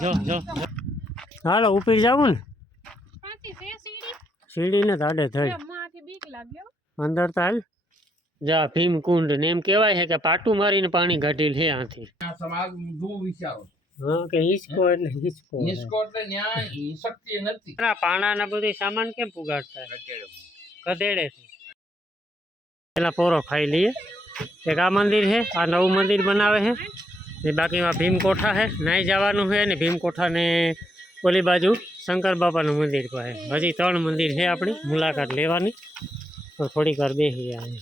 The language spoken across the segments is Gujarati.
જો જો હાલો ઉપર જાવું ને સીડી ને તાડે થઈ અંદર તો હાલ જા ભીમકુંડ ને એમ કહેવાય છે કે પાટું મારીને પાણી કાઢેલ છે આથી હા કે હિસકો એટલે હિસકો એટલે ન્યા શક્તિ નથી પાણા ના બધી સામાન કેમ પુગાડતા કદેડે પેલા પોરો ખાઈ લઈએ એક આ મંદિર છે આ નવું મંદિર બનાવે છે ને બાકીમાં ભીમકોઠા છે નાઈ જવાનું છે ને ભીમકોઠા ને ઓલી બાજુ શંકર બાપાનું મંદિર પાસે હજી 3 મંદિર છે આપણી મુલાકાત લેવાની તો થોડીક વાર બેસી જાય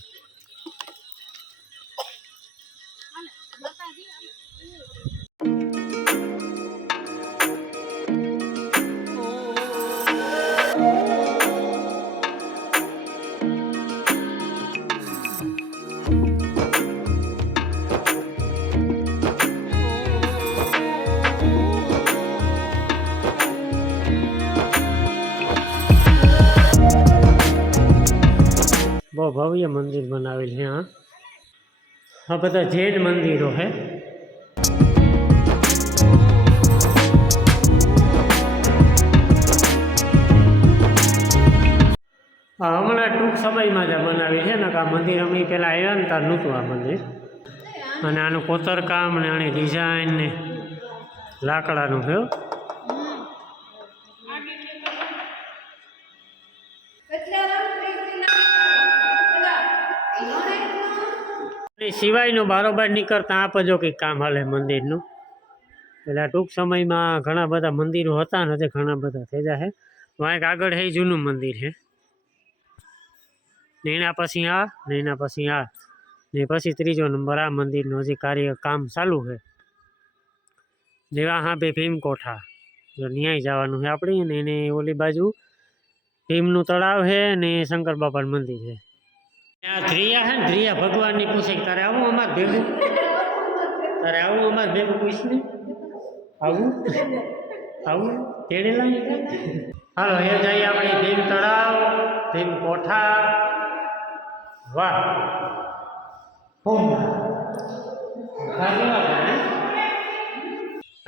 બહુ ભવ્ય મંદિર બનાવેલ છે આ બધા જૈન મંદિરો છે હમણાં ટૂંક સમયમાં જ બનાવી છે ને કે આ મંદિર અમે પહેલાં આવ્યા ને ત્યારે નહોતું આ મંદિર અને આનું કોતરકામ ને આની ડિઝાઇન ને લાકડાનું છે સિવાયનું બારોબાર નીકળતા આપ જો કંઈક કામ હાલે મંદિરનું એટલે ટૂંક સમયમાં ઘણા બધા મંદિરો હતા ને હજી ઘણા બધા થઈ જાય વાંક આગળ છે જૂનું મંદિર છે ને એના પછી આ ને એના પછી આ ને પછી 3જો નંબર આ મંદિરનું હજી કાર્ય કામ ચાલુ છે જેવા હા બે ભીમકોઠા જો ન્યાય જવાનું છે આપણે ને એને ઓલી બાજુ ભીમનું તળાવ છે ને શંકર બાપાનું મંદિર છે ધ્રિયા છે ને ધ્રિયા ભગવાનની પૂછે તારે આવું અમારે ભેગું પૂછ ને આવું તેડેલા હાલો એ જઈએ આપણે ભીમ તળાવ ભીમ કોઠા વાહ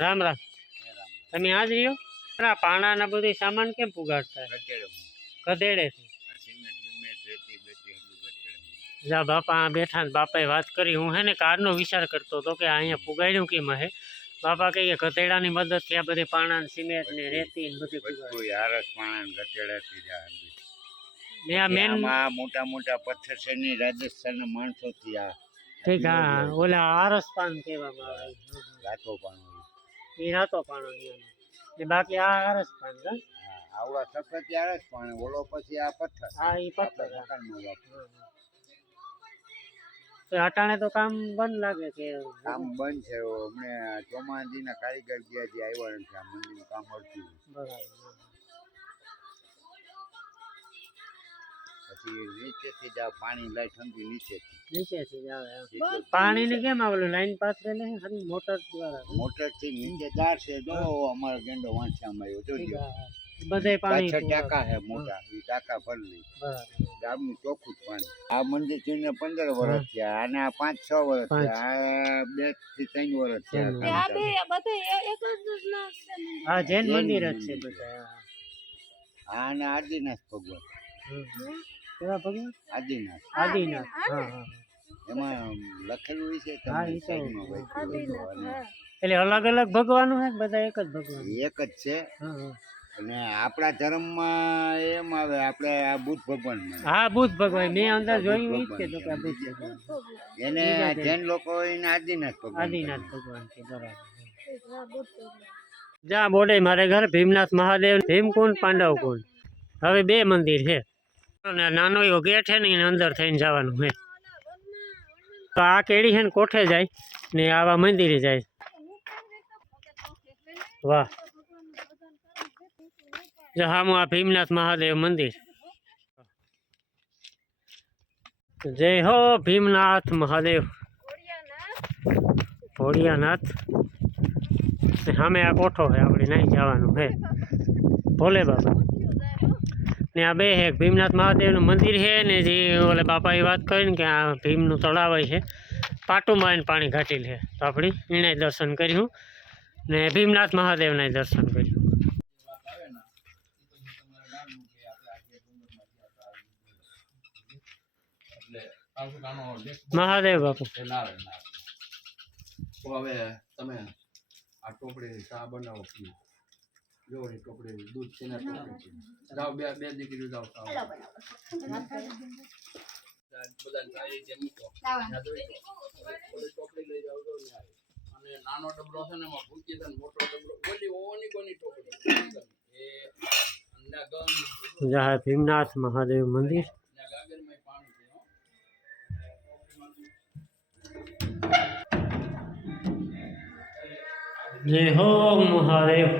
રામ રામ તમે આજ રહ્યો પાણા ના બધું સામાન કેમ પુગાડતા કદેડેથી જા બાપા બેઠા ને બાપાએ વાત કરી હું હે ને કારનો વિચાર કરતો હતો કે અહીંયા પુગાડ્યું કેમ હે બાપા કહીએ ગધેડાની મદદથી આ બધી પાણા સિમેન્ટ ને રેતી ને બધી મોટા મોટા પથ્થર છે ની રાજસ્થાન ના માણસો થી આ ઠીક હા ઓલા આરસ પાન કહેવામાં આવે રાતો પાનો એ રાતો પાનો ને બાકી આ આરસ પાન આવડા સફેદ આરસ પાન ઓલો પછી આ પથ્થર હા એ પથ્થર અટાણે તો કામ બંધ લાગે છે કામ બંધ છે અમને ચોમાજીના કારીગર ગયા જે આવ્યા નથી આ મંદિરનું કામ અડતું બરાબર પછી નીચેથી જ પાણી લાઈ ઠંડી નીચેથી જ આવે પાણી ને કેમ આવેલું લાઈન પાસે લે હરી મોટર દ્વારા મોટર થી નીચે દાર છે જો અમારો ગેંડો વાંચ્યામાં આવ્યો જોજો બધે પાણી ટાંકા છે મોટા એ ટાંકા ભરી ગામનું ચોખ્ખું પાણી આ મંદિર થઈને 15 વર્ષ થયા અને આ 5-6 વર્ષ થયા આ 2 થી 3 વર્ષ થયા હા જૈન મંદિર જ છે બધા હા ને આદિનાથ ભગવાન કેવા ભગવાન આદિનાથ હા એમાં લખેલું છે એટલે અલગ અલગ ભગવાનો છે બધા એક જ ભગવાન એક જ છે અને આપણા ધર્મમાં એમ આવે આપણે આ બુદ્ધ ભગવાન હા બુદ્ધ ભગવાન મેં અંદર જોયું ઈ છે તો કે બુદ્ધ ભગવાન એને જૈન લોકો એને આદિનાથ ભગવાન છે બરાબર જા બોડે મારે ઘર ભીમનાથ મહાદેવ ભીમકુંડ પાંડવકુંડ હવે 2 મંદિર છે નાનો એવો ગેટ છે ને એને અંદર થઈને જવાનું છે તો આ કેડી છે ને કોઠે જાય ને આવા મંદિરે જાય વાહ હામું આ ભીમનાથ મહાદેવ મંદિર જય હો ભીમનાથ મહાદેવ ભોળિયાનાથ સામે આ કોઠો છે આપણે નહીં જવાનું છે ભોલે બાબા ને આ બે છે ભીમનાથ મહાદેવનું મંદિર છે ને જે ઓલે બાપાએ વાત કરીને કે આ ભીમનું તળાવ છે પાટું મારીને પાણી ઘાટેલ છે તો આપણે એને દર્શન કર્યું ને ભીમનાથ મહાદેવના દર્શન કર્યું. મહાદેવ બાપુ તો હવે તમે આ ટોપડી ચા બનાવો પીઓ. જો એ ટોપડી દૂધ છે ને જાઓ બે દીકરીઓ જાઓ ટોપડી લઈ જાવ અને નાનો ડબરો છે ને એમાં ભૂકી છે મોટો ડબરો ઓલી ઓની કોની ટોપડી એ જય ભીમનાથ મહાદેવ મંદિર. ગાગરમાં પાણી છે જય હો મહાદેવ,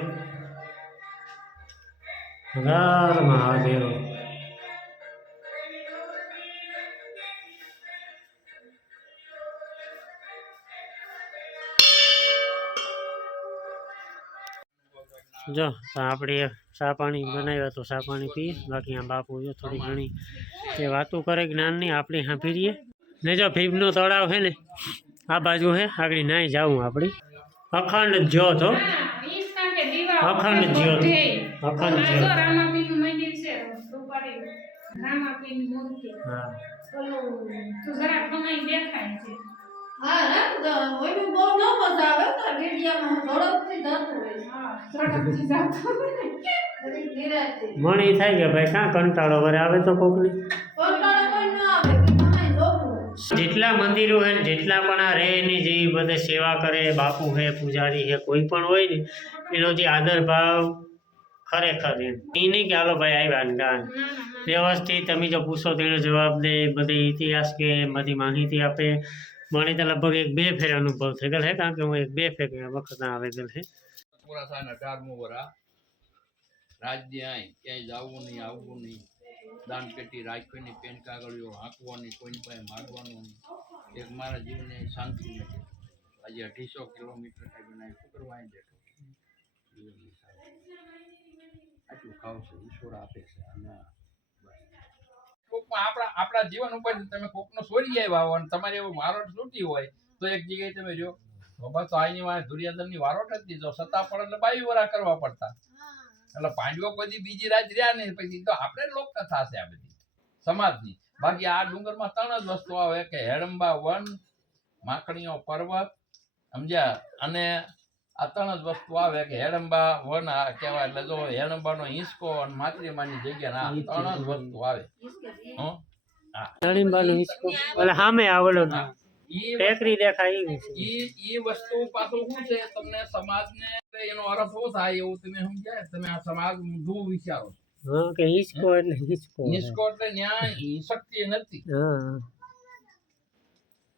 હર મહાદેવ. જો આપણે ચા પાણી બનાવ્યા તો ચા પાણી પીએ. બાકી આ બાપુ જો થોડી ઘણી એ વાતો કરે જ્ઞાનની, આપણે સાંભળીએ. ને જો ભીમનો તળાવ છે ને આ બાજુ છે, આગળ નાઈ જાવું આપણી. અખંડ જ્યોત હો, અખંડ જ્યોત, અખંડ જ્યોત. મણી થાય કે ભાઈ ક્યાં કંટાળો વરે આવે તો કોકની. જેટલા મંદિરો હે ને જેટલા પણ આ રહે એની જે બધે સેવા કરે, બાપુ હે, પૂજારી હે, કોઈ પણ હોય ને એનો જે આદર ભાવ ખરેખર એમ એ નહીં કે હાલો ભાઈ આવ્યા ને ગાન વ્યવસ્થિત તમે જો પૂછો તેનો જવાબ દે, બધી ઇતિહાસ કે બધી માહિતી આપે. મને તો લગભગ 1-2 ફેર અનુભવ થઈ ગયેલ છે, કારણ કે હું 1-2 ફેર વખત આવે ગયેલ છે. પૂરા થાય 18મું વરા રાજ્ય આય ક્યાંય જવું નહીં, આવવું નહીં, દાન પેટી રાખવાની, પેન કાગળિયો હાંકવાની, કોઈની પાસે માગવાનું નહીં. એક મારા જીવને શાંતિ નથી. આજે 250 કિલોમીટર કઈ બનાવી શું કરવા અહીં બેઠો આટલું ખાવ છો ઈશ્વર આપે છે. અને ટૂંકમાં આપણા જીવન ઉપર તમે કોકનો સોરી આવ્યા હો અને તમારે એવું વારોટ છૂટી હોય તો એક જગ્યાએ તમે રહ્યો બાબા તો આની વાત દુર્યોધનની વારોટ જ દીધો સત્તા પડે એટલે 22 વરા કરવા પડતા. એટલે પાંડવો બધી બીજી રાત રહ્યા ને પછી તો આપણે લોકકથા છે આ બધી સમાજની. બાકી આ ડુંગરમાં 3 જ વસ્તુ આવે કે હેડંબા વન, માખણીઓ પર્વત, સમજ્યા, અને આ 3 જ વસ્તુ આવે કે હેડંબા વન આ કહેવાય. એટલે જો હેડંબાનો હિંચકો અને માતૃમાની જગ્યા આ 3 જ વસ્તુ આવે. હેડંબાનો હિંચકો એટલે સામે આવડો ટેકરી દેખાય ઈ વસ્તુ પાછું શું છે તમને સમાજને એનો અર્થ શું થાય એવું તમે સમજાય. તમે આ સમાજ ઊંધું વિચારો હા કે હિંચકો એટલે હિંચકો, હિંચકો એટલે ન્યાય શક્તિ નથી.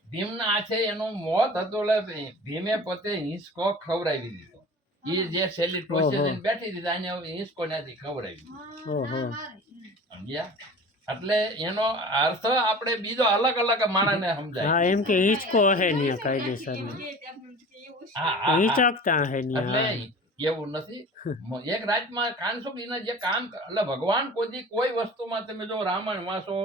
ભીમના હાથે એનું મોત હતું એટલે ભીમે પોતે હિંચકો ખવડાવી દીધો. એ જે છેલ્લી ટોચે બેઠી દીધા એને હિંચકો નથી ખવડાવી સમજ્યા. એટલે એનો અર્થ આપણે બીજો અલગ અલગ માણસને સમજાય. હા એમ કે હિંચકો હે ને કાયદેસર હિંચકતા હે ને એટલે એવું નથી. એક રાજમાં કાનસુકીના જે કામ એટલે ભગવાન કોઈ વસ્તુમાં તમે જો રામાયણ વાંચો,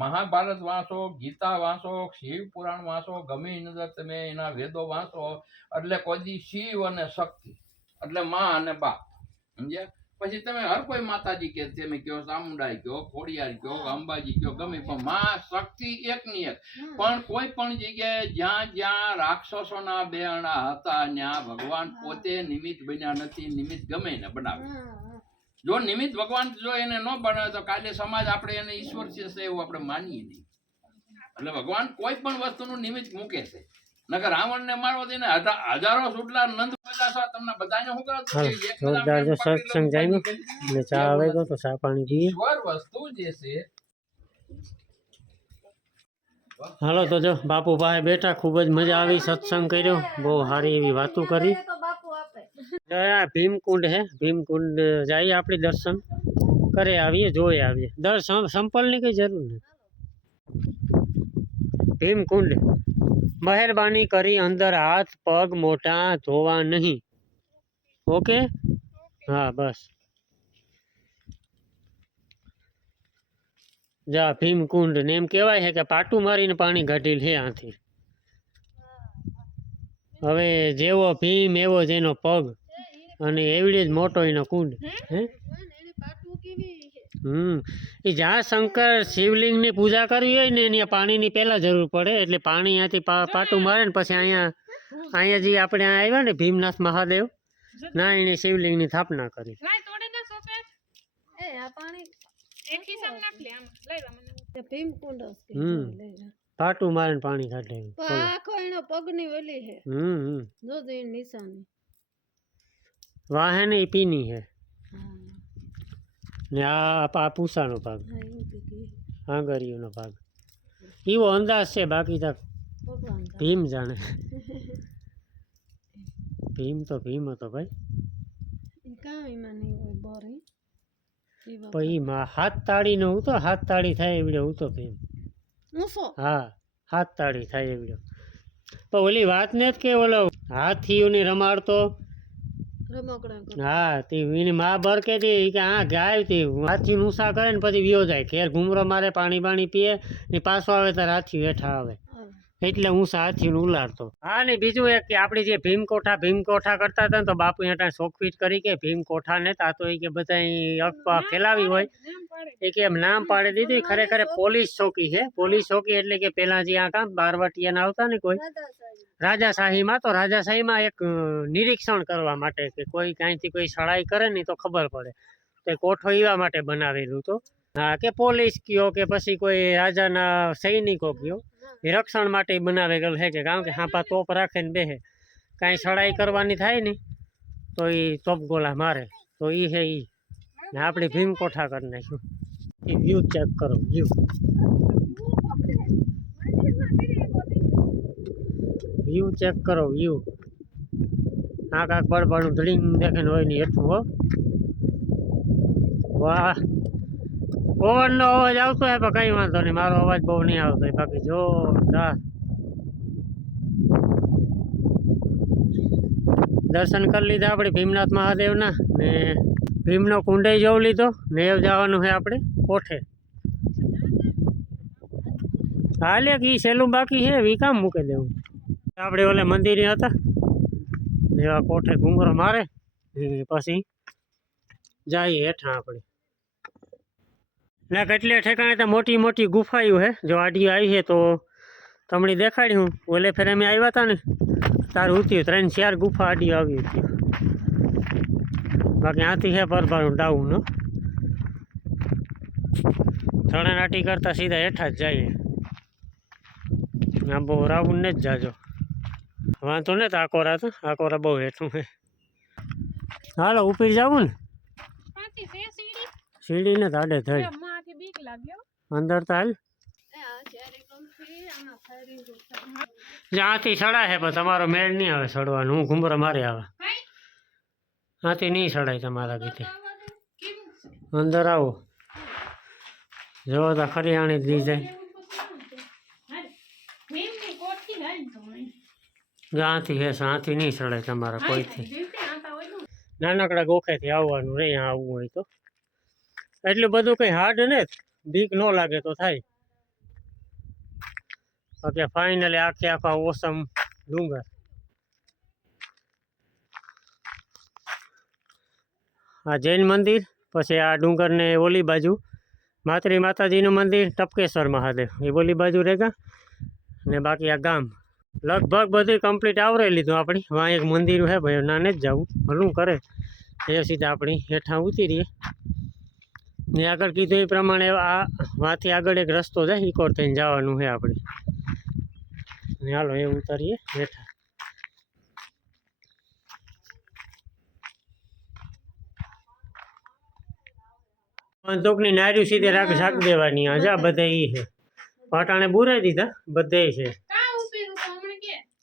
મહાભારત વાંચો, ગીતા વાંચો, શિવ પુરાણ વાંચો, ગમે અંદર તમે એના વેદો વાંચો એટલે કોઈ શિવ અને શક્તિ એટલે માં અને બાપ સમજ્યા. પછી તમે હર કોઈ માતાજી કે તમે કયો, ચામુંડાઈ કયો, ખોડિયાર કયો, અંબાજી કયો, ગમે પણ માં શક્તિ એકની એક. પણ કોઈ પણ જગ્યાએ જ્યાં જ્યાં રાક્ષસોના બેરણા હતા ત્યાં ભગવાન પોતે નિમિત્ત બન્યા નથી. નિમિત્ત ગમે ને બનાવે. જો નિમિત્ત ભગવાન જો એને ન બનાવે તો કાલે સમાજ આપણે એને ઈશ્વર છે એવું આપણે માનીએ નહીં. એટલે ભગવાન કોઈ પણ વસ્તુનું નિમિત્ત મૂકે છે. નકર રાવણ ને મારવો તેને હજારો સુટલા નંદ તમને બધાને શું કરો જોરદાર જો સત્સંગ જાય ને ચા આવે તો ચા પાણી પીએ. વસ્તુ જે છે હાલો તો જો બાપુ પાસે બેઠા, ખૂબ જ મજા આવી, સત્સંગ કર્યો, બહુ સારી એવી વાતો કરી. ભીમકુંડ હે, ભીમકુંડ જઈએ આપણે દર્શન કરે આવીએ, જોઈ આવીએ. સંપલની કઈ જરૂર નથી. ભીમકુંડ મહેરબાની કરી અંદર હાથ પગ મોટા ધોવા નહીં. ઓકે હા બસ. જા ભીમકુંડ ને એમ કહેવાય છે કે પાટું મારીને પાણી કાઢેલ છે આથી. હવે જેવો ભીમ એવો જેનો પગ અને એવડી જ મોટો એનો કુંડ હે એ જ્યાં શંકર શિવલિંગની પૂજા કરવી હોય ને એની પાણીની પહેલાં જરૂર પડે એટલે પાણી અહીંયાથી પાટું મારે ને પછી અહીંયા જે આપણે આવ્યા ને ભીમનાથ મહાદેવ ના એની શિવલિંગની સ્થાપના કરી પાટું મારે ને પાણી કાઢે વાહે ને પીની હે ને આ પૂસાનો ભાગ આંગળીઓનો ભાગ એવો અંદાજ છે બાકી તો ભીમ જાણે ભીમ તો ભીમ હતો ભાઈ પછી હાથ તાળીનો હું તો હાથ તાળી થાય એવડ્યો હું તો ભીમ હા હાથ તાળી થાય એવડ્યો પણ ઓલી વાત ને જ કે ઓલો હાથીઓને રમાડતો હા તે એની માં બર કે કે આ ગાય તે હાથી ઊંસા કરે ને પછી વિયો જાય ઘેર ઘૂમરો મારે પાણી પાણી પીએ ને પાછો આવે ત્યારે હાથી હેઠા આવે એટલે ઊંસા હાથી ઉલાડતો હા ને બીજું એક કે આપણી જે ભીમકોઠા કરતા હતા ને તો બાપુ ત્યાં શોખવીટ કરી કે ભીમકોઠા ને તા તો એ કે બધા અફવા ફેલાવી હોય એ કે એમ નામ પાડી દીધું ખરેખર પોલીસ ચોકી છે પોલીસ ચોકી એટલે કે પેલા જે આ કામ બારવટિયા આવતા ને કોઈ રાજાશાહીમાં તો રાજાશાહીમાં એક નિરીક્ષણ કરવા માટે કે કોઈ કાંઈથી કોઈ સળાઈ કરે ને તો ખબર પડે તો કોઠો એવા માટે બનાવેલું તો હા કે પોલીસ કયો કે પછી કોઈ રાજાના સૈનિકો કયો એ રક્ષણ માટે બનાવેલું છે કે કારણ કે હાંપા તોપ રાખે ને બેહે કાંઈ સળાઈ કરવાની થાય ને તો એ તોપ ગોલા મારે તો એ છે એ ને આપણે ભીમકોઠા કરી નાખ્યું એ વ્યૂ ચેક કરો વ્યૂ ચેક કરો વ્યૂ આ કાંક પડવાનું ધડીંગ દેખે હોય ને એટલું હો વાહ પવનનો અવાજ આવતો હોય પણ કંઈ વાંધો નહીં મારો અવાજ બહુ નહીં આવતો હોય બાકી જોરદાર દર્શન કરી લીધા આપણે ભીમનાથ મહાદેવના ને ભીમનો કુંડે જોઈ લીધો ને એવ જવાનું છે આપણે કોઠે હાલે કે સહેલું બાકી છે એ કામ મૂકી દેવું આપણે ઓલે મંદિરે હતા એવા કોઠે ઘૂમરો મારે પછી જઈએ હેઠા આપણે ના કેટલે ઠેકાણે તો મોટી મોટી ગુફાયું હે જો આડીઓ આવી છે તો તમને દેખાડી હું ઓલે ફેર અમે આવ્યા હતા ને તારું ઉત્યું 3-4 ગુફા આડીઓ આવી હતી બાકી આથી છે પરભારું ડાઉન થણાનાટી કરતા સીધા હેઠા જ જઈએ આ બહુ રાઉન્ડ ને જ જાજો વાંધો ને તો આકોરા બહુ હેઠું છે હાલો ઉપીર જવું ને સીડી ને તાડે થઈ અંદર તો હાલ જ્યાંથી સડાય છે પણ તમારો મેળ નહીં આવે સડવાનું હું ઘુમરો મારે આવે ત્યાંથી નહીં સડાય તમારા ગીતે અંદર આવો જો તો ખરી આણી દી જાય જ્યાંથી હે ત્યાંથી નહીં સડાય તમારા કોઈથી નાનકડા ગોખેથી આવવાનું રે અહીંયા આવવું હોય તો એટલું બધું કંઈ હાર્ડ ને બીક ન લાગે તો થાય ઓકે ફાઇનલી આખા ઓસમ ડુંગર આ જૈન મંદિર પછી આ ડુંગર ને ઓલી બાજુ માતરી માતાજીનું મંદિર ટપકેશ્વર મહાદેવ એ ઓલી બાજુ રેગા ને બાકી આ ગામ લગભગ બધું કમ્પ્લીટ આવરી લીધું આપણી વાં એક મંદિર છે ભાઈ નાને જ જવું ભલું કરે એ સીધા આપણી હેઠા ઉતરીએ ને આગળ કીધું એ પ્રમાણે આ વાંથી આગળ એક રસ્તો જાય ઇકોર થઈને જવાનું છે આપણે ને હાલો એ ઉતારીએ હેઠા બંદૂકની નાર્યું સીધે રાખ દેવાની હજા બધા એ છે પાટાણે બુરાઈ દીધા બધે છે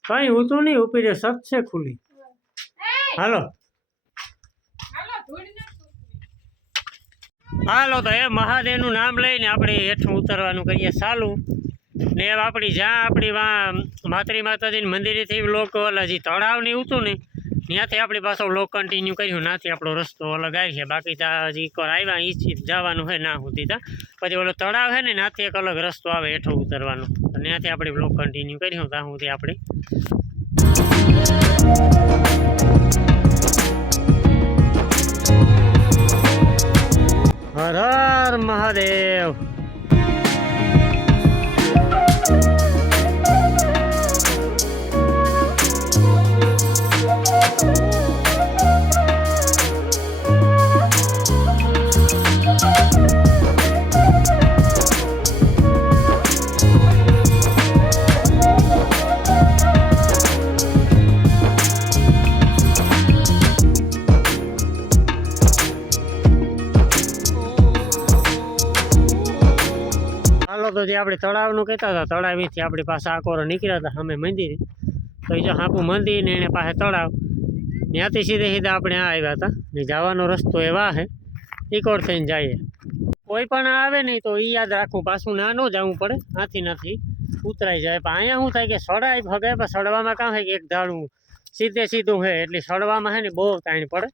કઈ હું તો નહીં ઉપી સત છે ખુલ્લી હાલો હાલો તો એ મહાદેવનું નામ લઈને આપણે હેઠું ઉતરવાનું કરીએ ચાલુ ને આપણી જ્યાં આપણી માતરી માતાજીની મંદિરેથી લોક હજી તળાવ ને હતું ને ત્યાંથી આપણી પાસે લોક કન્ટિન્યુ કર્યું નાથી આપણો રસ્તો અલગ આવી છે બાકી ત્યાં હજી એક વાર આવ્યા એ જવાનું હોય ના સુધી ત્યાં પછી ઓલો તળાવ છે ને ત્યાંથી એક અલગ રસ્તો આવે હેઠો ઉતરવાનો ત્યાંથી આપણે લોક કન્ટિન્યુ કર્યું ત્યાં સુધી આપણે હર હર મહાદેવ. હાલો તો જે આપણે તળાવનું કહેતા હતા, તળાવીથી આપણી પાસે આકોરો નીકળ્યા હતા અમે મંદિર. તો એ જો હાપું મંદિર ને એને પાસે તળાવ, ત્યાંથી સીધે સીધા આપણે આ આવ્યા હતા ને જવાનો રસ્તો એવા છે ઇકોર થઈને જઈએ. કોઈ પણ આવે નહીં તો એ યાદ રાખવું, પાછું ના ન જવું પડે, આથી નથી ઉતરાઈ જાય. પણ અહીંયા શું થાય કે સડાઈ ભગે, પણ સડવામાં કામ થાય કે એક ધાડું સીધે સીધું છે એટલે સડવામાં છે ને બહુ તાણ પડે.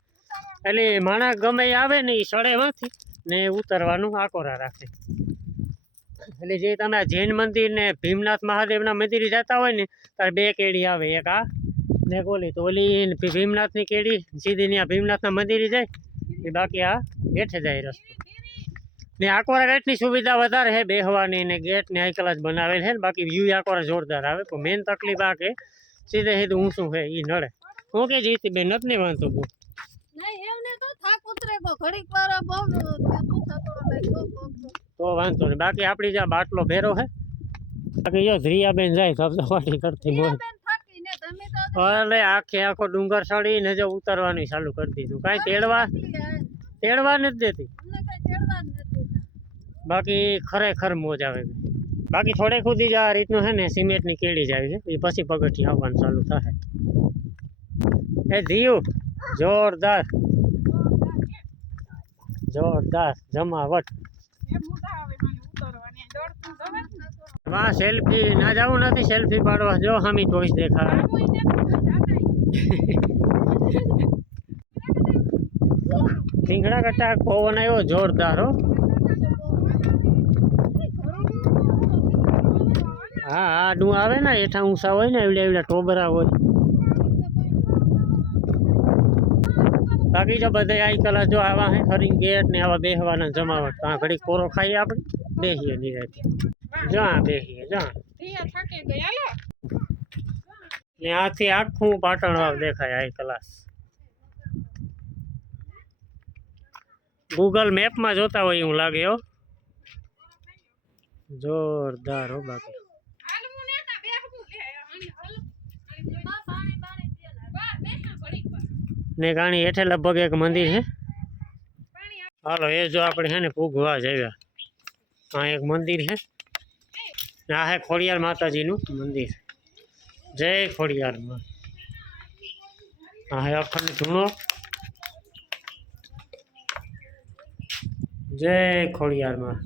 એટલે માણસ ગમે એ આવે ને એ સડેમાંથી ને ઉતરવાનું આકોરા રાખે. એટલે જે તમે આ જૈન મંદિર ને ભીમનાથ મહાદેવના મંદિરે જતા હોય ને ત્યારે બે કેડી આવે, એક આ ને ઓલી. તો ઓલી ભીમનાથની કેડી સીધી ત્યાં ભીમનાથના મંદિરે જાય, એ બાકી આ હેઠે જાય રસ્તો. ને આકોરા ગેટની સુવિધા વધારે છે બેહવાની, ને ગેટ ને આઈકલા જ બનાવેલ છે ને, બાકી વ્યૂ આકોરા જોરદાર આવે. પણ મેન તકલીફ આ કે સીધે સીધું ઊંચું છે એ નડે. હું કે જીતી બેન નથી નહીં વાંધો બહુ, તો વાંધો નહીં. બાકી આપણી જ્યાં બાટલો ભેરો છે, બાકી જો ધ્રિયાબેન જાય ધબધબાટી કરતી મોજ. એટલે આખો ડુંગર ચડીને જો ઉતરવાનું ચાલુ કરી દીધું, કાંઈ તેડવા નથી દેતી. બાકી ખરેખર મોજ આવે. બાકી થોડે ખુદી જ આ રીતનું છે ને સિમેન્ટની કેડી જાય છે, એ પછી પગથિયાં આવવાનું ચાલુ થાય. એ ધીયું જોરદાર જોરદાર જમાવટ. વાહ સેલ્ફી ના જવું નથી, સેલ્ફી પાડવા જો હામી ટોઈસ દેખાય. ઢીંગડા કટા પવન આવ્યો જોરદાર હો. હા આડું આવે ને એઠા ઊંચા હોય ને એવડે એવડે ટોબરા હોય. બાકી જો બધા આઈ કલા જો આવા હે ફરીને ગેટ ને આવા બેહવાના જમાવટ. તો આ ઘડી કોરો ખાઈએ આપણે, બેસીએ નિરાતે. જા બેસીએ જા. ને આથી આખું પાટણ વાવ દેખાય આઈ ક્લાસ. ગૂગલ મેપમાં જોતા હોય એવું લાગે હો, જોરદાર હો. બાકી ને ગાણી હેઠે લગભગ એક મંદિર છે. હાલો એ જો આપણે છે ને પૂગવા જ આવ્યા. આ એક મંદિર છે, આ હે ખોડિયાર માતાજીનું મંદિર. જય ખોડિયાર માં. આ હે અખંડ ધૂણો. જય ખોડિયાર માં.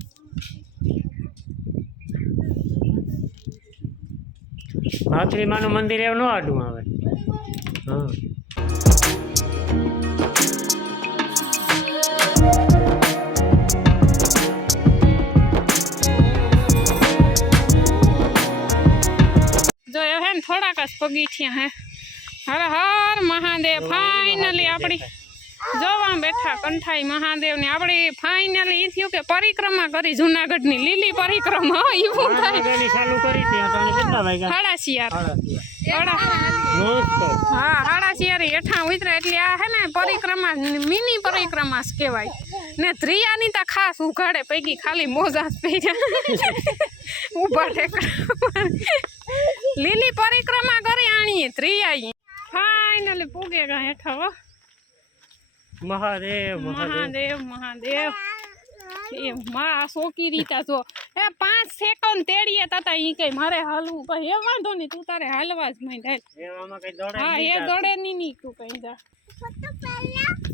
ભાખરી માનું મંદિર એવું ન આડું આવે. હા થોડાક જ પગીઠિયા હે. હર હર મહાદેવ. ફાઇનલી આપણી જોવા બેઠા કંઠાઈ મહાદેવ ને આપણી ફાઇનલી ઈ થયું કે પરિક્રમા કરી જુનાગઢની લીલી પરિક્રમા. એવું થાય. ચાલુ કરી હતી કેટલા વાગ્યા? હાડાશિયાર. હા હાડાશિયારી હેઠા ઉતરે એટલે આ હે ને પરિક્રમા મિની પરિક્રમા કહેવાય. ને ધ્રિયાની તો ખાસ ઉઘાડે પૈકી ખાલી મોજા જ પહેર્યા ઉભા ઠેકડા. લીલી પરિક્રમા કરી આણીએ ધ્રિયા. ફાઇનલી પૂગે ગયા હેઠા હો. મહાદેવ મહાદેવ મહાદેવ. એ માં સોકી રીતા જો એ 5 સેકન્ડ તેડીએ તતા ઈ કઈ મારે હાલવું ભાઈ. એ વાંધો નહીં તું તારે હાલવા જ માંડ. એવામાં કઈ દોડે હા એ દોડે ની તું કઈ જા.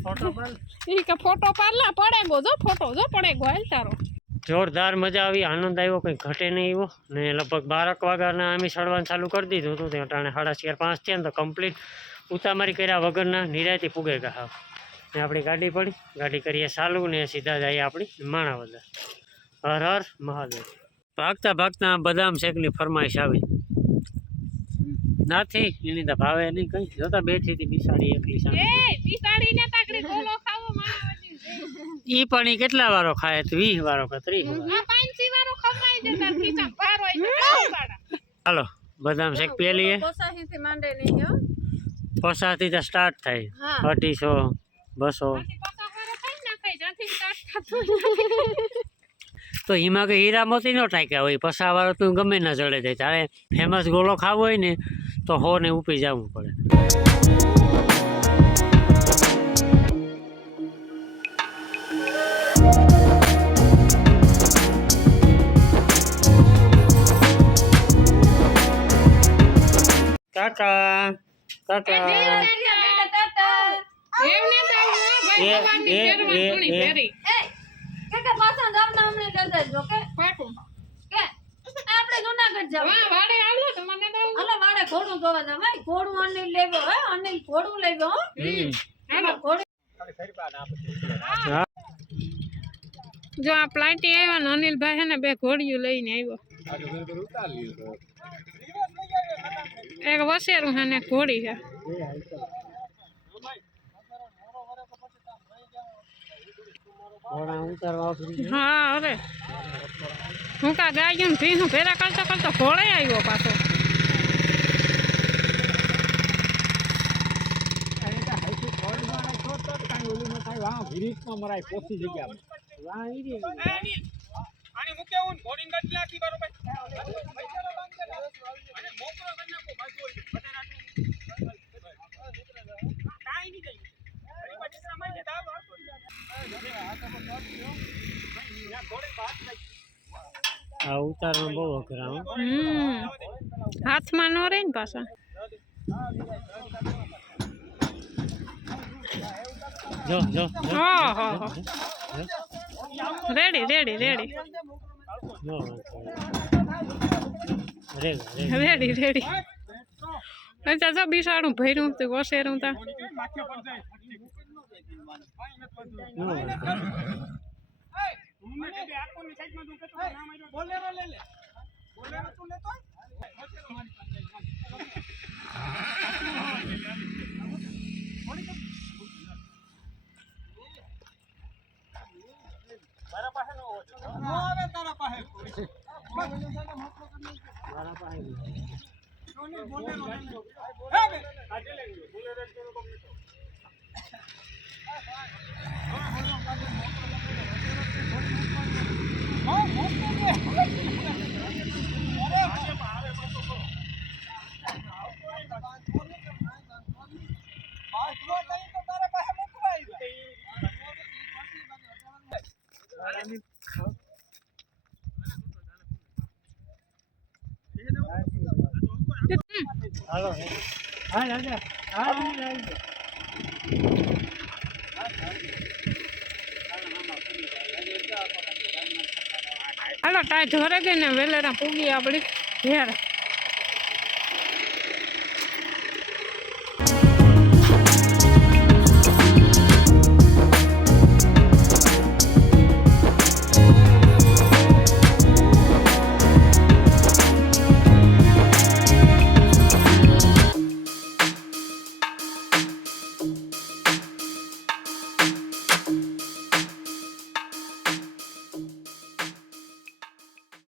ફોટો પાડ. ઈ કે ફોટો પાડલા પડેગો જો ફોટો જો પડેગો હાલ તારો. જોરદાર મજા આવી, આનંદ આવ્યો, કંઈ ઘટે નહીં એવો. ને લગભગ 12 વાગ્યાના અમે ચડવાનું ચાલુ કરી દીધું હતું. ત્યાં ટાણે 4:30 થયા ને તો કમ્પ્લીટ ઉતામારી કર્યા વગરના નિરાયથી પૂગે ગયા. ને આપણી ગાડી પડી, ગાડી કરીએ ચાલુ ને સીધા જઈએ આપણી માણાવદર. હર હર મહાદેવ. ભાગતા ભાગતા બદામ શેકની ફરમાઈશ આવી. નથી એની તો ભાવે નહીં કઈ જોતા બેઠી હતી બિસાડી એકલી સામે એ બિસાડીને તાકડી ગોલો ખાવો માણસ ઈ પણ ઈ કેટલા વારો ખાય તો 20 વારો કે 30 વારો આ 5 વારો ખવાય છે તાર ખીચા ભાર હોય છે હાલો બદામ શેક પી લઈએ પોસાહીથી માંડે નહીં હો 50 થી તો સ્ટાર્ટ થાય હા 250 200 પછી 50 વારો ખાઈ ના ખાઈ જ્યાંથી સ્ટાર્ટ થતું તો એમાં કે હીરા મોતી નો ટાંક્યા હોય 50 વાળો તું ગમે ના જડે જાય તારે ફેમસ ગોલો ખાવો હોય ને તો 100 ને ઉપી જવું પડે ટાટા ટાટા એમને તો ભાઈ ભગવાનની ફેરવા ઘણી ફેરી પાકું આપણે જુનાગઢ જાવ વાહ વાડે આવો તો મને તો હાલો વાડે ઘોડું જોવા જાવ ભાઈ ઘોડું અનિલ લેવો હે અનિલ ઘોડું લેવો હો હાલો ઘોડું જો આ પ્લાટી આવ્યા ને અનિલભાઈ હે ને 2 ઘોડીયું લઈને આવ્યો એક વસેરું હે ને ઘોડી હે હા અરે હું કા ગાયું ને ભીનું ભેરા કરતો કરતો ઘોડે આવ્યો પાછો આ ઉતારમાં બહુ અઘરા હો હાથમાં નો રહે ને પાછા જો જો હા હા રેડી રેડી રેડી જો રેડી રેડી અચ્છા જો બિસાડું ભર્યું તો વસેરું તા હાલો હાલ હાલ હાલ હાલો ટાઈટ ધરે ગઈ ને વેલેરા પૂગી આપડી ઘેર